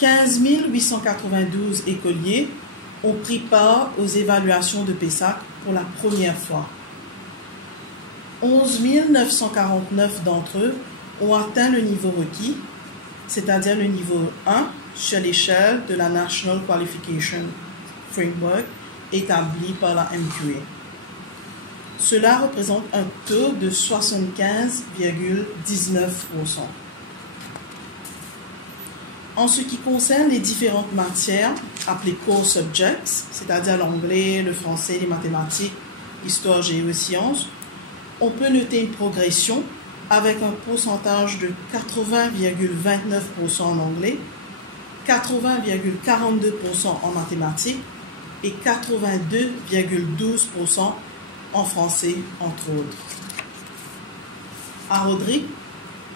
15 892 écoliers ont pris part aux évaluations de PESAC pour la première fois. 11 949 d'entre eux ont atteint le niveau requis, c'est-à-dire le niveau 1 sur l'échelle de la National Qualification Framework établie par la MQA. Cela représente un taux de 75,19%. En ce qui concerne les différentes matières appelées core subjects, c'est-à-dire l'anglais, le français, les mathématiques, histoire, géosciences, on peut noter une progression avec un pourcentage de 80,29% en anglais, 80,42% en mathématiques et 82,12% en français, entre autres. À Rodrigue,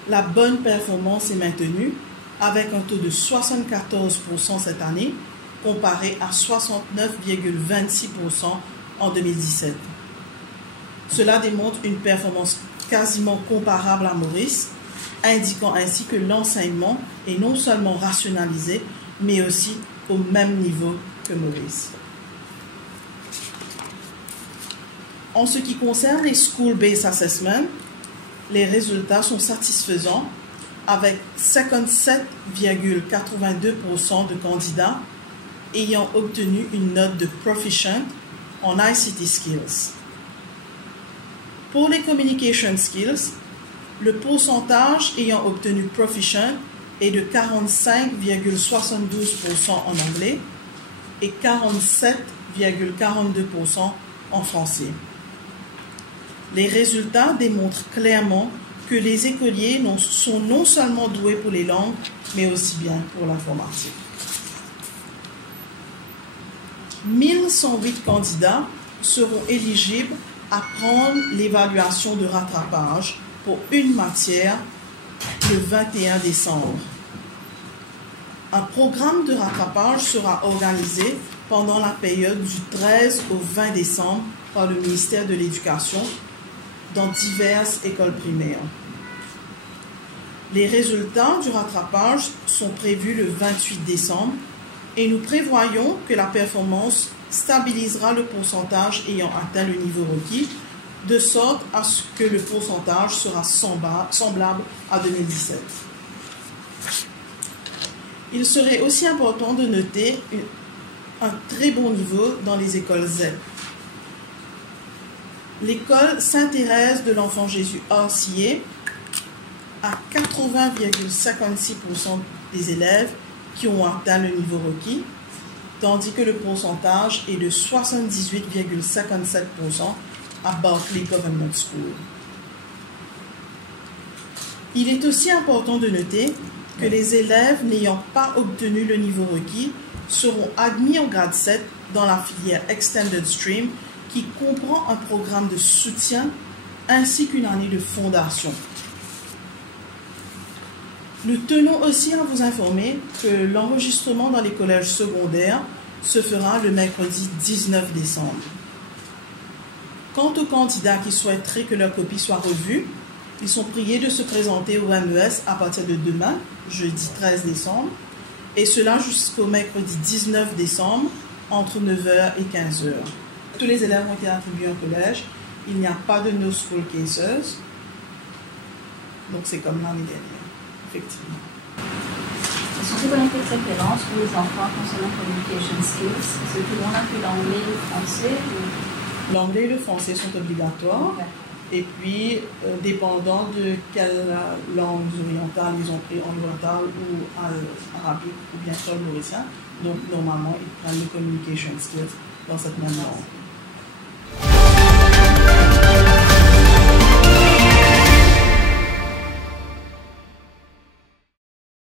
la bonne performance est maintenue avec un taux de 74% cette année, comparé à 69,26% en 2017. Cela démontre une performance quasiment comparable à Maurice, indiquant ainsi que l'enseignement est non seulement rationalisé, mais aussi au même niveau que Maurice. En ce qui concerne les School-Based Assessments, les résultats sont satisfaisants avec 57,82% de candidats ayant obtenu une note de Proficient en ICT Skills. Pour les Communication Skills, le pourcentage ayant obtenu Proficient est de 45,72% en anglais et 47,42% en français. Les résultats démontrent clairement que les écoliers sont non seulement doués pour les langues, mais aussi bien pour l'informatique. 1108 candidats seront éligibles à prendre l'évaluation de rattrapage pour une matière le 21 décembre. Un programme de rattrapage sera organisé pendant la période du 13 au 20 décembre par le ministère de l'Éducation dans diverses écoles primaires. Les résultats du rattrapage sont prévus le 28 décembre et nous prévoyons que la performance stabilisera le pourcentage ayant atteint le niveau requis, de sorte à ce que le pourcentage sera semblable à 2017. Il serait aussi important de noter un très bon niveau dans les écoles Z. L'école Sainte-Thérèse de l'Enfant Jésus RCA a 80,56% des élèves qui ont atteint le niveau requis, tandis que le pourcentage est de 78,57% à Berkeley Government School. Il est aussi important de noter que les élèves n'ayant pas obtenu le niveau requis seront admis en grade 7 dans la filière Extended Stream qui comprend un programme de soutien ainsi qu'une année de fondation. Nous tenons aussi à vous informer que l'enregistrement dans les collèges secondaires se fera le mercredi 19 décembre. Quant aux candidats qui souhaiteraient que leur copie soit revue, ils sont priés de se présenter au MES à partir de demain, jeudi 13 décembre, et cela jusqu'au mercredi 19 décembre, entre 9h et 15h. Tous les élèves ont été attribués au collège. Il n'y a pas de no school cases. Donc c'est comme l'année dernière, effectivement. Est-ce que vous connaissez de préférence pour les enfants concernant communication skills? Est-ce que tout le monde a fait l'anglais et le français? L'anglais et le français sont obligatoires. Okay. Et puis, dépendant de quelle langue orientale ils ont pris, en oriental ou arabique ou bien sûr mauricien, donc normalement ils prennent le communication skills dans cette même langue.